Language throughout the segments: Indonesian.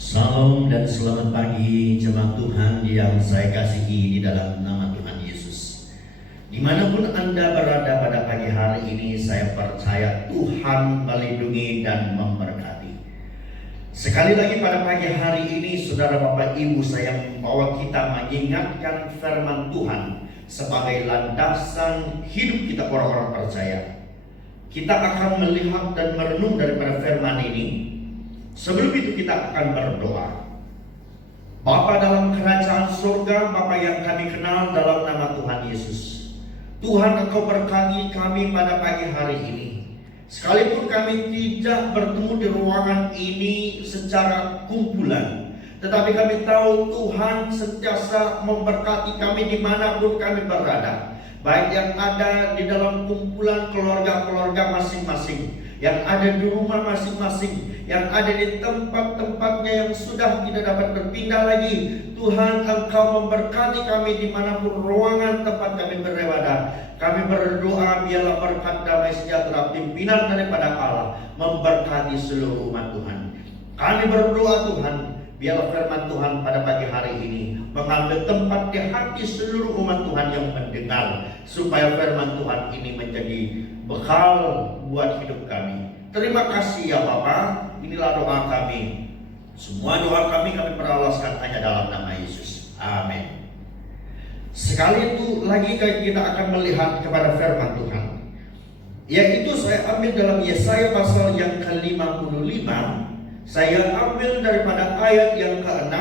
Salam dan selamat pagi jemaat Tuhan yang saya kasihi di dalam nama Tuhan Yesus. Dimanapun Anda berada pada pagi hari ini, saya percaya Tuhan melindungi dan memberkati. Sekali lagi pada pagi hari ini, saudara Bapak Ibu, saya membawa kita mengingatkan firman Tuhan sebagai landasan hidup kita orang-orang percaya. Kita akan melihat dan merenung daripada firman ini. Sebelum itu kita akan berdoa. Bapa dalam kerajaan surga, Bapa yang kami kenal dalam nama Tuhan Yesus, Tuhan, Engkau berkati kami pada pagi hari ini. Sekalipun kami tidak bertemu di ruangan ini secara kumpulan, tetapi kami tahu Tuhan sentiasa memberkati kami dimanapun kami berada, baik yang ada di dalam kumpulan keluarga-keluarga masing-masing, yang ada di rumah masing-masing, yang ada di tempat-tempatnya yang sudah tidak dapat berpindah lagi. Tuhan, Engkau memberkati kami dimanapun ruangan tempat kami beribadah. Kami berdoa biarlah berkat damai sejahtera pimpinan daripada Allah memberkati seluruh umat Tuhan. Kami berdoa Tuhan, biarlah firman Tuhan pada pagi hari ini mengambil tempat di hati seluruh umat Tuhan yang mendengar, supaya firman Tuhan ini menjadi bekal buat hidup kami. Terima kasih ya Bapa. Inilah doa kami. Semua doa kami peralaskan hanya dalam nama Yesus. Amin. Sekali itu lagi kita akan melihat kepada firman Tuhan, yaitu saya ambil dalam Yesaya pasal yang ke-55. Saya ambil daripada ayat yang ke-6,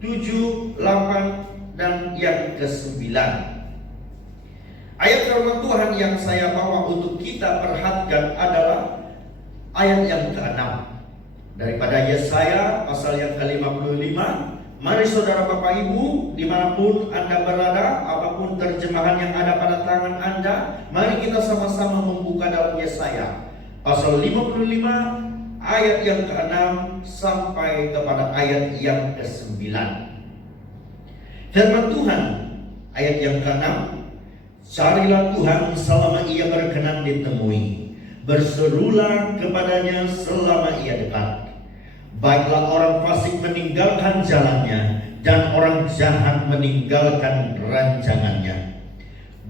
7, 8 dan yang ke-9. Ayat firman Tuhan yang saya bawa untuk kita perhatikan adalah ayat yang ke-6 daripada Yesaya pasal yang ke-55. Mari saudara Bapak Ibu, dimanapun Anda berada, apapun terjemahan yang ada pada tangan Anda, mari kita sama-sama membuka dalam Yesaya pasal 55 ayat yang ke-6 sampai kepada ayat yang ke-9. Firman Tuhan ayat yang ke-6, carilah Tuhan selama ia berkenan ditemui, berserulah kepadanya selama ia dekat. Baiklah orang fasik meninggalkan jalannya, dan orang jahat meninggalkan rancangannya.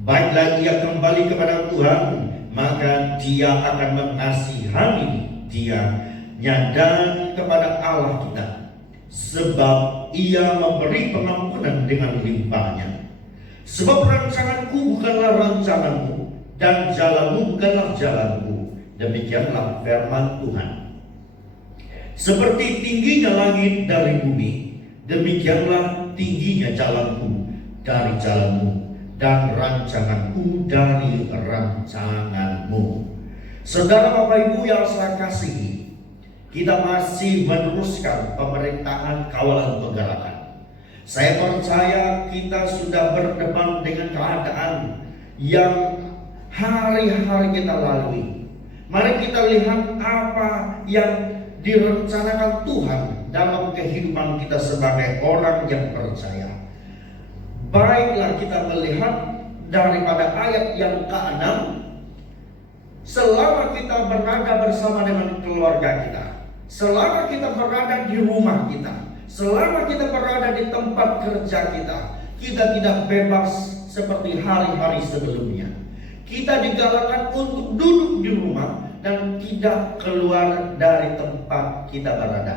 Baiklah ia kembali kepada Tuhan, maka dia akan mengasihani dianya dan kepada Allah kita, sebab ia memberi pengampunan dengan limpahnya. Sebab rancanganku bukanlah rancanganmu, dan jalanmu bukanlah jalanku. Demikianlah firman Tuhan. Seperti tingginya langit dari bumi, demikianlah tingginya jalanku dari jalanmu, dan rancanganku dari rancanganmu. Saudara Bapak Ibu yang saya kasihi, kita masih meneruskan pemerintahan kawalan penggalakan. Saya percaya kita sudah berdepan dengan keadaan yang hari-hari kita lalui. Mari kita lihat apa yang direncanakan Tuhan dalam kehidupan kita sebagai orang yang percaya. Baiklah kita melihat daripada ayat yang ke-6, selama kita berada bersama dengan keluarga kita, selama kita berada di rumah kita, selama kita berada di tempat kerja kita, kita tidak bebas seperti hari-hari sebelumnya. Kita digalakkan untuk duduk di rumah dan tidak keluar dari tempat kita berada.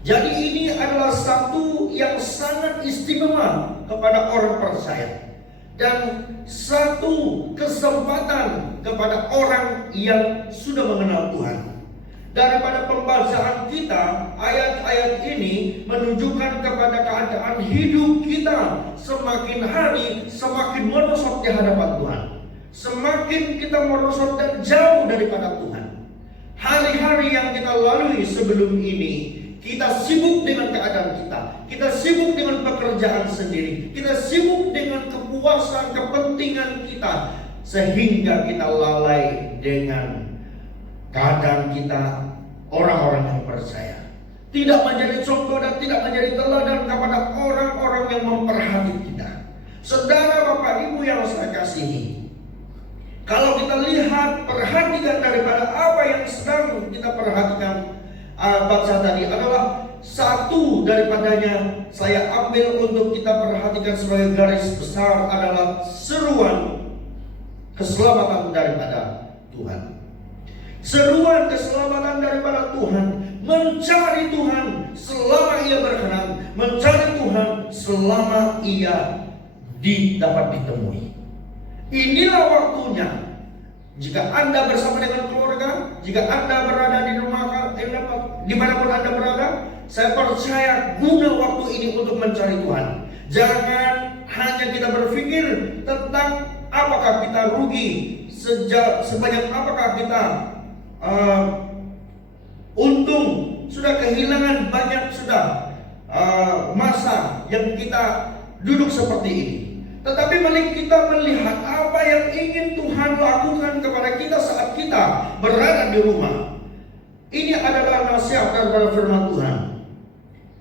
Jadi ini adalah satu yang sangat istimewa kepada orang percaya, dan satu kesempatan kepada orang yang sudah mengenal Tuhan. Daripada pembacaan kita, ayat-ayat ini menunjukkan kepada keadaan hidup kita semakin hari semakin merosot di hadapan Tuhan. Semakin kita merosot dan jauh daripada Tuhan. Hari-hari yang kita lalui sebelum ini, kita sibuk dengan keadaan kita, kita sibuk dengan pekerjaan sendiri, kita sibuk dengan kepuasan, kepentingan kita, sehingga kita lalai dengan keadaan kita, orang-orang yang percaya. Tidak menjadi contoh dan tidak menjadi teladan kepada orang-orang yang memperhati kita. Saudara, Bapak, Ibu yang saya kasihi, kalau kita lihat, perhatikan daripada apa yang sedang kita perhatikan, baca tadi adalah satu daripadanya saya ambil untuk kita perhatikan sebagai garis besar adalah seruan keselamatan daripada Tuhan. Seruan keselamatan daripada Tuhan, mencari Tuhan selama ia berkenan, mencari Tuhan selama ia dapat ditemui. Inilah waktunya. Jika Anda bersama dengan keluarga, jika Anda berada di rumah, dimanapun Anda berada, saya percaya guna waktu ini untuk mencari Tuhan. Jangan hanya kita berpikir tentang apakah kita rugi, sebanyak apakah kita untung, sudah kehilangan banyak sudah masa yang kita duduk seperti ini. Tetapi mari kita melihat apa yang ingin Tuhan lakukan kepada kita saat kita berada di rumah. Ini adalah nasihat daripada firman Tuhan.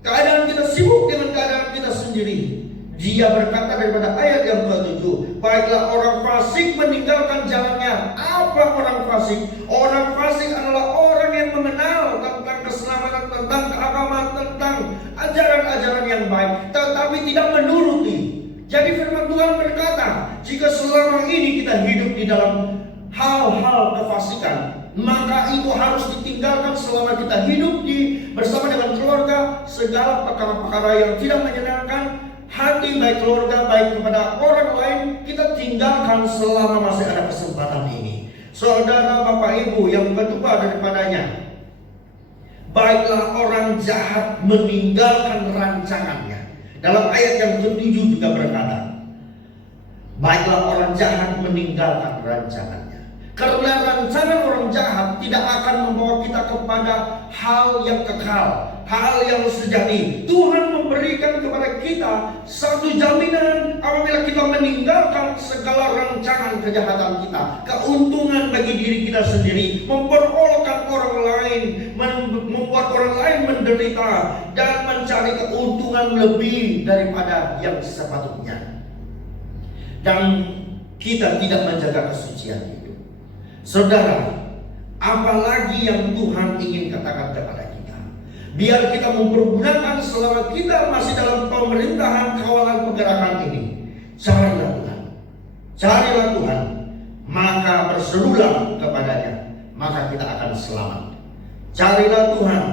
Keadaan kita sibuk dengan keadaan kita sendiri. Dia berkata daripada ayat yang ke-7, baiklah orang fasik meninggalkan jalannya. Apa orang fasik? Orang fasik adalah orang yang mengenal tentang keselamatan, tentang keagamaan, tentang ajaran-ajaran yang baik, tetapi tidak menuruti. Jadi firman Tuhan berkata, jika selama ini kita hidup di dalam hal-hal kefasikan, maka itu harus ditinggalkan selama kita hidup bersama dengan keluarga. Segala perkara-perkara yang tidak menyenangkan hati baik keluarga, baik kepada orang lain, kita tinggalkan selama masih ada kesempatan ini. Saudara, Bapak, Ibu, yang kedua daripadanya, baiklah orang jahat meninggalkan rancangannya. Dalam ayat yang ke-7 juga berkata, baiklah orang jahat meninggalkan rancangannya. Karena rancangan orang jahat tidak akan membawa kita kepada hal yang kekal, hal yang sejati. Tuhan memberikan kepada kita satu jaminan apabila kita meninggalkan segala rancangan kejahatan kita, keuntungan bagi diri kita sendiri, memperolehkan orang lain, membuat orang lain menderita, dan mencari keuntungan lebih daripada yang sepatutnya. Dan kita tidak menjaga kesucian itu. Saudara, apalagi yang Tuhan ingin katakan kepada kita? Biar kita mempergunakan selama kita masih dalam pemerintahan kawalan pergerakan ini. Carilah Tuhan, carilah Tuhan, maka berserulah kepadanya, maka kita akan selamat. Carilah Tuhan,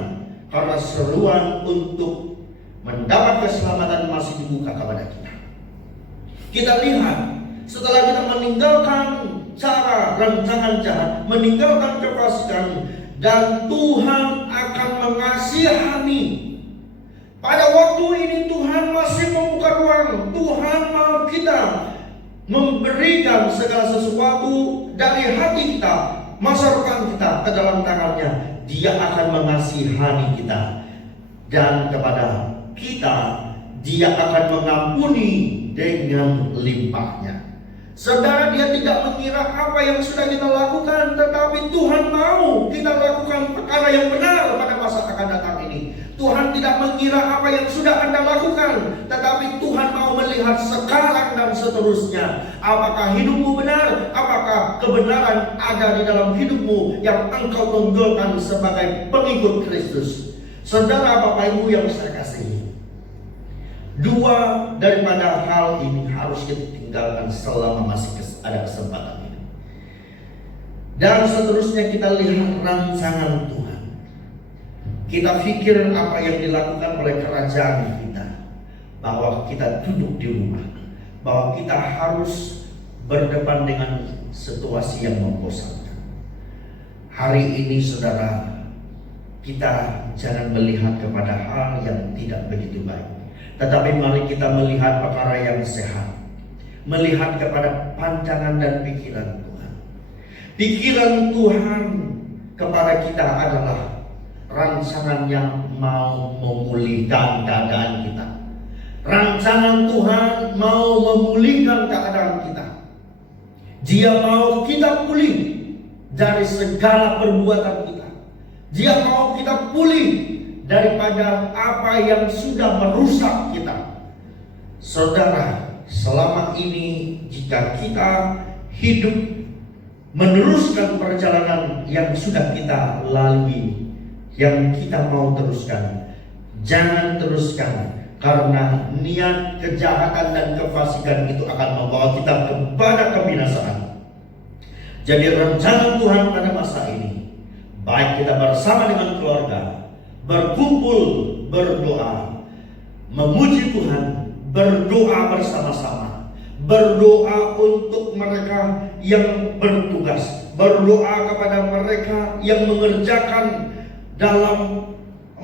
karena seruan untuk mendapat keselamatan masih dibuka kepada kita. Kita lihat, setelah kita meninggalkan cara rancangan jahat, meninggalkan kefasikan, dan Tuhan akan mengasihani. Pada waktu ini Tuhan masih membuka ruang. Tuhan mau kita memberikan segala sesuatu dari hati kita, masa depan kita ke dalam tangannya. Dia akan mengasihani kita, dan kepada kita Dia akan mengampuni dengan limpahnya. Saudara, dia tidak mengira apa yang sudah kita lakukan, tetapi Tuhan mau kita lakukan perkara yang benar pada masa akan datang ini. Tuhan tidak mengira apa yang sudah Anda lakukan, tetapi Tuhan mau melihat sekarang dan seterusnya. Apakah hidupmu benar? Apakah kebenaran ada di dalam hidupmu yang engkau tonjolkan sebagai pengikut Kristus? Saudara, Bapak Ibu yang saya kasihi, dua daripada hal ini harus kita tinggalkan selama masih ada kesempatan ini. Dan seterusnya kita lihat rancangan Tuhan. Kita pikir apa yang dilakukan oleh kerajaan kita, bahwa kita duduk di rumah, bahwa kita harus berdepan dengan situasi yang membosankan. Hari ini saudara, kita jangan melihat kepada hal yang tidak begitu baik, tetapi mari kita melihat perkara yang sehat, melihat kepada pandangan dan pikiran Tuhan. Pikiran Tuhan kepada kita adalah rancangan yang mau memulihkan keadaan kita. Rancangan Tuhan mau memulihkan keadaan kita. Dia mau kita pulih dari segala perbuatan kita. Dia mau kita pulih daripada apa yang sudah merusak kita. Saudara, selama ini jika kita hidup meneruskan perjalanan yang sudah kita lalui, yang kita mau teruskan, jangan teruskan, karena niat kejahatan dan kefasikan itu akan membawa kita kepada kebinasaan. Jadi rencana Tuhan pada masa ini, baik kita bersama dengan keluarga, berkumpul, berdoa, memuji Tuhan, berdoa bersama-sama, berdoa untuk mereka yang bertugas, berdoa kepada mereka yang mengerjakan dalam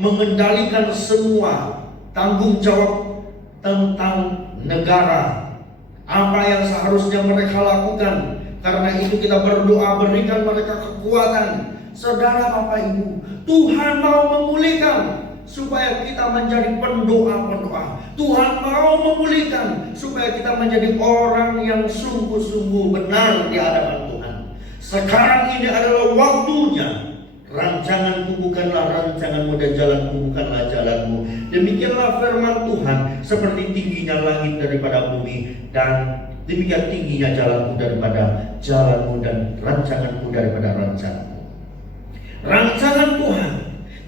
mengendalikan semua tanggung jawab tentang negara, apa yang seharusnya mereka lakukan. Karena itu kita berdoa, berikan mereka kekuatan. Saudara, Bapak Ibu, Tuhan mau memulihkan supaya kita menjadi pendoa-pendoa. Tuhan mau memulihkan supaya kita menjadi orang yang sungguh-sungguh benar di hadapan Tuhan. Sekarang ini adalah waktunya. Rancanganku bukanlah rancanganmu dan jalanku bukanlah jalanmu. Demikianlah firman Tuhan, seperti tingginya langit daripada bumi, dan demikian tingginya jalanku daripada jalanmu, dan rancanganku daripada rancanganmu. Rancangan Tuhan,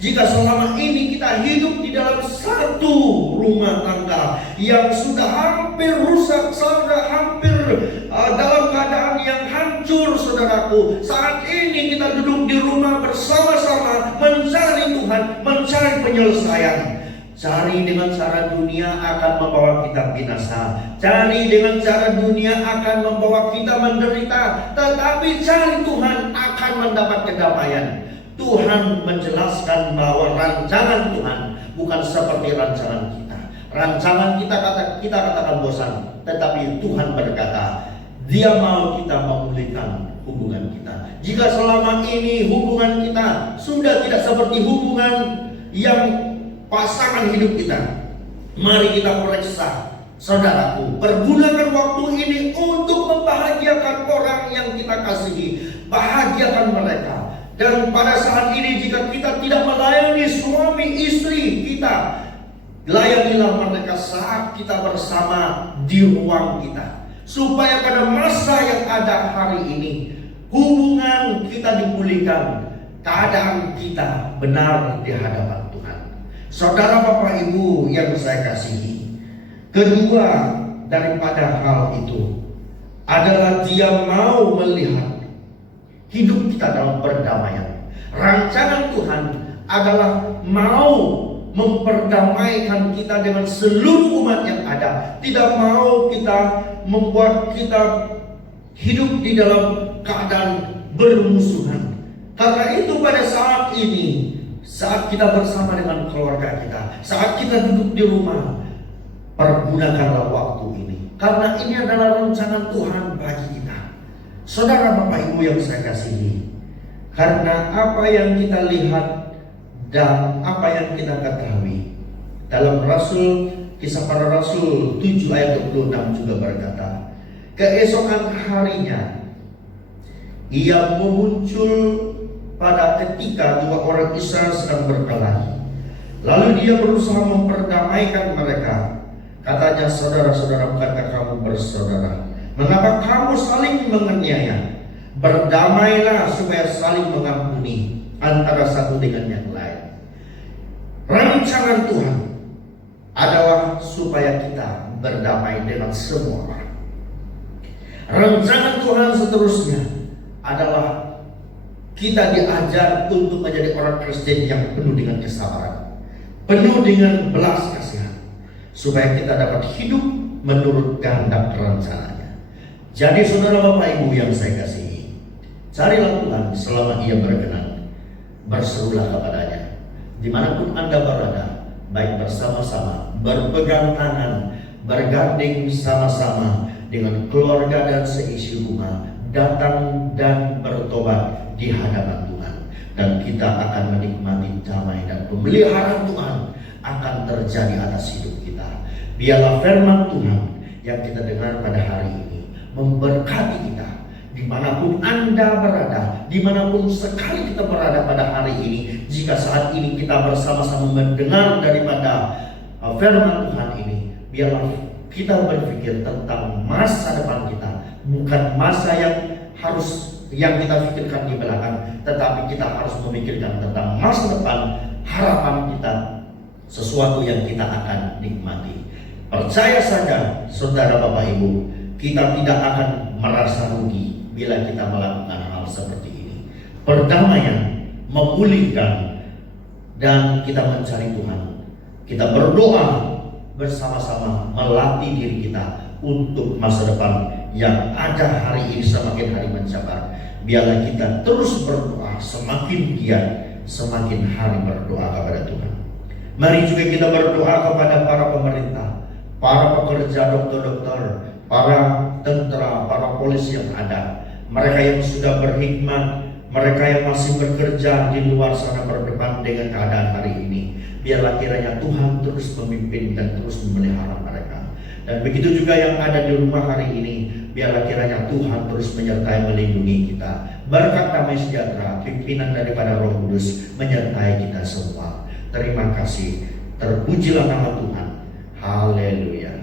jika selama ini kita hidup di dalam satu rumah tangga yang sudah hampir rusak, sudah hampir dalam keadaan yang hancur, saudaraku, saat ini kita duduk di rumah bersama-sama mencari Tuhan, mencari penyelesaian. Cari dengan cara dunia akan membawa kita binasa. Cari dengan cara dunia akan membawa kita menderita. Tetapi cari Tuhan akan mendapat kedamaian. Tuhan menjelaskan bahwa rancangan Tuhan bukan seperti rancangan kita. Rancangan kita katakan bosan, tetapi Tuhan berkata, Dia mau kita memulihkan hubungan kita. Jika selama ini hubungan kita sudah tidak seperti hubungan yang pasangan hidup kita, mari kita periksa, saudaraku. Pergunakan waktu ini untuk membahagiakan orang yang kita kasihi. Bahagiakan mereka. Dan pada saat ini jika kita tidak melayani suami istri kita, layanilah mereka saat kita bersama di ruang kita, supaya pada masa yang ada hari ini hubungan kita dipulihkan, keadaan kita benar di hadapan Tuhan. Saudara, Bapak Ibu yang saya kasihi, kedua daripada hal itu adalah Dia mau melihat hidup kita dalam perdamaian. Rancangan Tuhan adalah mau memperdamaikan kita dengan seluruh umat yang ada. Tidak mau kita membuat kita hidup di dalam keadaan bermusuhan. Karena itu pada saat ini, saat kita bersama dengan keluarga kita, saat kita duduk di rumah, pergunakanlah waktu ini. Karena ini adalah rancangan Tuhan bagi kita. Saudara, Bapak Ibu yang saya kasihi, karena apa yang kita lihat dan apa yang kita ketahui dalam Kisah Para Rasul 7 ayat 26 juga berkata, Keesokan harinya ia muncul pada ketika dua orang Israel sedang berkelahi. Lalu dia berusaha memperdamaikan mereka. Katanya, saudara-saudara, bukankah kamu bersaudara? Mengapa kamu saling menganiaya? Berdamailah supaya saling mengampuni antara satu dengan yang lain. Rancangan Tuhan adalah supaya kita berdamai dengan semua orang. Rancangan Tuhan seterusnya adalah kita diajar untuk menjadi orang Kristen yang penuh dengan kesabaran, penuh dengan belas kasihan, supaya kita dapat hidup menurut kehendak rencananya. Jadi saudara Bapak Ibu yang saya kasihi, carilah Tuhan selama Ia berkenan, berserulah kepadanya dimanapun Anda berada, baik bersama-sama, berpegang tangan, bergandeng sama-sama dengan keluarga dan seisi rumah, datang dan bertobat di hadapan Tuhan, dan kita akan menikmati damai dan pemeliharaan Tuhan akan terjadi atas hidup kita. Biarlah firman Tuhan yang kita dengar pada hari ini memberkati kita dimanapun Anda berada, dimanapun sekali kita berada pada hari ini. Jika saat ini kita bersama-sama mendengar daripada firman Tuhan ini, biarlah kita berpikir tentang masa depan kita, bukan masa yang kita pikirkan di belakang, tetapi kita harus memikirkan tentang masa depan, harapan kita, sesuatu yang kita akan nikmati. Percaya saja saudara Bapak Ibu, kita tidak akan merasa rugi bila kita melakukan hal seperti ini. Perdamaian, memulihkan, dan kita mencari Tuhan. Kita berdoa bersama-sama, melatih diri kita untuk masa depan yang ada hari ini semakin hari mencabar. Biarlah kita terus berdoa, semakin giat, semakin hari berdoa kepada Tuhan. Mari juga kita berdoa kepada para pemerintah, para pekerja dokter-dokter, para tentara, para polisi yang ada, mereka yang sudah berhikmat, mereka yang masih bekerja di luar sana berdepan dengan keadaan hari ini. Biarlah kiranya Tuhan terus memimpin dan terus memelihara mereka. Dan begitu juga yang ada di rumah hari ini, biarlah kiranya Tuhan terus menyertai melindungi kita. Berkat damai sejahtera, pimpinan daripada Roh Kudus menyertai kita semua. Terima kasih. Terpujilah nama Tuhan. Haleluya.